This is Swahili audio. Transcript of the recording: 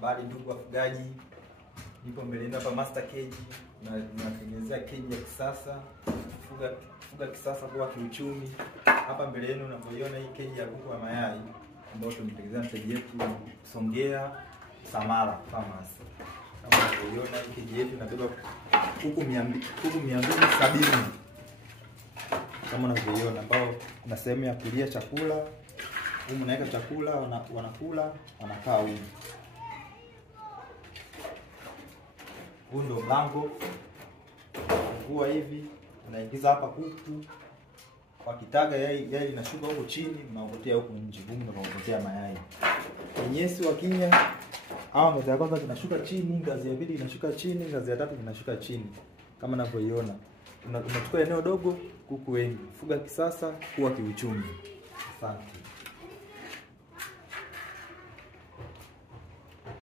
Habari ndugu wafugaji, nipo mbele yenu hapa Master Cage na natengenezea cage ya kisasa, kufuga kisasa kwa kiuchumi. Hapa mbele yenu unavyoiona hii cage ya kuku wa mayai ambayo tumetengenezea mteja yetu Songea Samara Farmers. Kama unavyoiona hii cage yetu inabeba kuku 270. Kama unavyoiona, ambao kuna sehemu ya kulia chakula. Humu unaweka chakula, wanakula, wanakaa humu. Huu ndio mlango. Fungua hivi, unaingiza hapa kuku. Wakitaga yai linashuka huko chini, mnaokotea huko nje. Humu ndio mnaokotea mayai. Kinyesi wakinya, ngazi ya kwanza kinashuka chini, ngazi ya pili inashuka chini, ngazi ya tatu inashuka chini. Kama unavyoiona. Unachukua eneo dogo, kuku wengi. Fuga kisasa, kuwa kiuchumi. Asante.